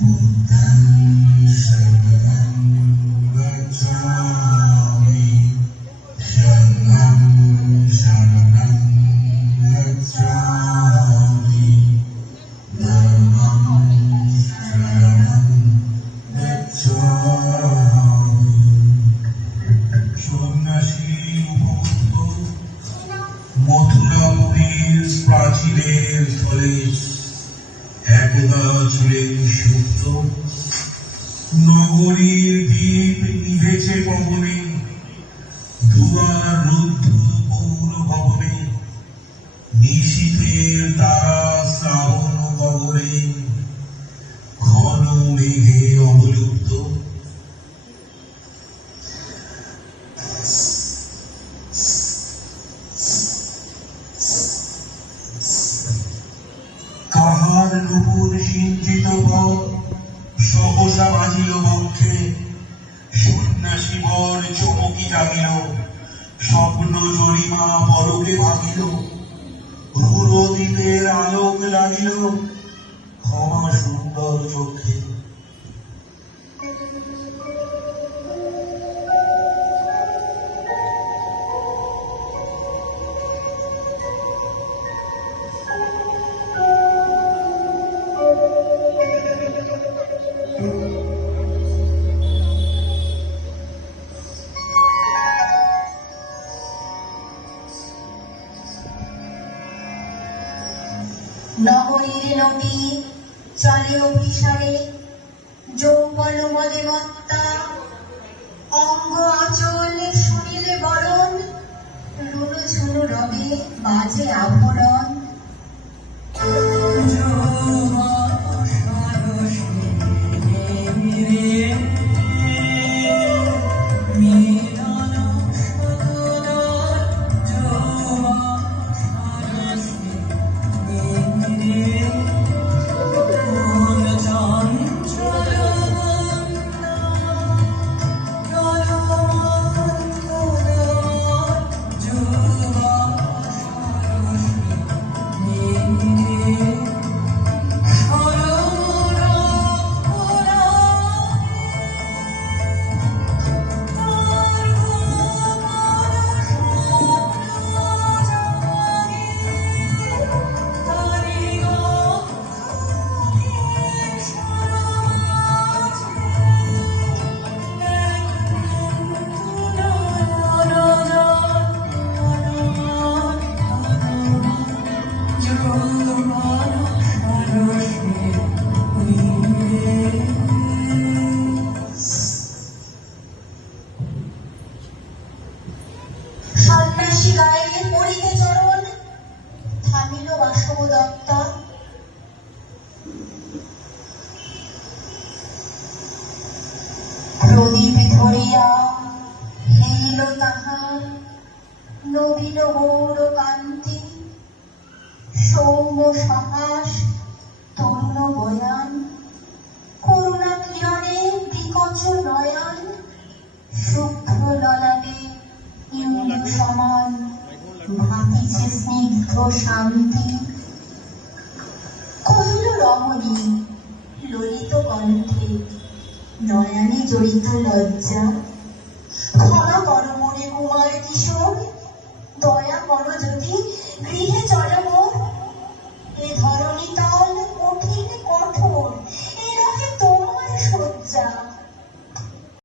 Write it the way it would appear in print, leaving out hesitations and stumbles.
बुद्धं शरणं गच्छामि शरणं शरणं गच्छामि धम्मं शरणं गच्छामि সন্ন্যাসী উপভুক্ত মথুরাপুরীর প্রাচীরের ফলে একদা ছিলেন সুপ্ত নগরীর দ্বীপ নিভেছে পবনে দুয়ার রুদ্ধ পৌর ভবনে নিশীথের তারা শ্রাবণ কবরে ঘন মেঘে অবলুপ্ত কাহার নুপুর সিঞ্চিত বর সহসা বাজিল বক্ষে সন্ন্যাসী বর চমকি জাগিল স্বপ্ন জরিমা পলকে ভাঙিল হুরদীপের আলোক লাগিল ক্ষমা সুন্দর চোখে নগরীর নদী চলে অভিসারে যৌবন মদে মত্তা অঙ্গ আচল শুনিলে বরণ রুনু ঝুনু রবে বাজে আভরণ সন্ন্যাসী গায়ে পড়িতে চরণ থামিল বাসব দত্তা প্রদীপ ধরিয়া হেলিল তাহার নবীন গৌর কান্তি সৌম্য সাহস তরুণ বয়ান করুণা কিরণে বিকচ নয়ন শুভ্র ললাটে ইন্দু সমান ভাতিছে স্নিগ্ধ শান্তি কহিল রমণী ললিত কণ্ঠে নয়নে জড়িত লজ্জা ক্ষমা করো মনে কুমার কিশোর দয়া করো যদি গৃহে চলো মোর এ ধরণী তল কঠিন কঠোর এ রহে তোমার শয্যা